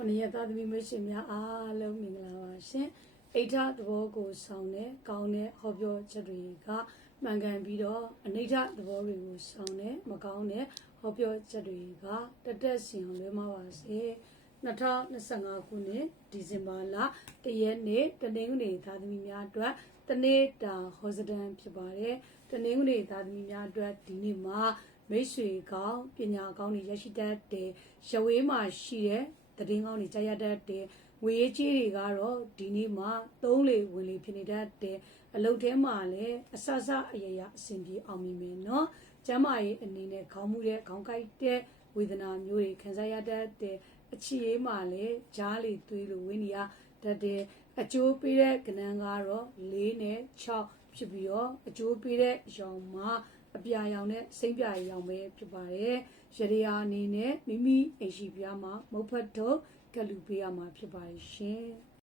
ခုနှစ်ရက်သားသမီးမိတ်ဆွေများအားလုံးမင်္ဂလာပါရှင်အိဋ္ဌသဘောကိုဆောင်တဲ့ကောင်းတဲ့ဟောပြောချက်တွေကမှန်ကန်ပြီးတော့အနိဋ္ဌသဘောတွေကိုဆောင်တဲ့မကောင်းတဲ့ဟောပြောချက်တွေကတတက်စင်အောင်လွဲမှာပါစေ2025ခုနှစ်ဒီဇင်ဘာလတရက်နေ့တနင်္ဂနွေသားသမီးများအတွက်တနေ့တာဟောစတန်ဖြစ်ပါတယ်တနင်္ဂနွေသားသမီးများအတွက်ဒီနေ့မှာမိတ်ဆွေကောင်းပညာကောင်းတွေရရှိတတ်တဲ့ရဝေးမှာရှိတဲ့ သတင်းကောင်းတွေကြားရတတ်တယ်ငွေရေးကြေးတွေကတော့ဒီနေ့မှသုံးလေဝင်လေဖြစ်နေတတ်တယ်အလုပ်ထဲမှာလည်းအဆအဆအရရအဆင်ပြေအောင်မြင်မယ်နော်ကျမရဲ့အနေနဲ့ခေါင်းမှုတဲ့ခေါင်းကိုက်တဲ့ဝေဒနာမျိုးတွေခံစားရတတ်တယ်အချီရေးမှာလည်းကြားလေသွေးလိုဝင်းနေရတတ်တယ်အကျိုးပေးတဲ့ကဏ္ဍကတော့၄နဲ့6ဖြစ်ပြီးတော့အကျိုးပေးတဲ့အရောင်မှာ အပြာရောင်နဲ့စိမ့်ပြရောင်ပဲဖြစ်ပါတယ်။ရရေအနေနဲ့မိမိအိမ်ရှိပြားမှာမုတ်ဖတ်တော့ကလူပေးရမှာဖြစ်ပါတယ်ရှင်။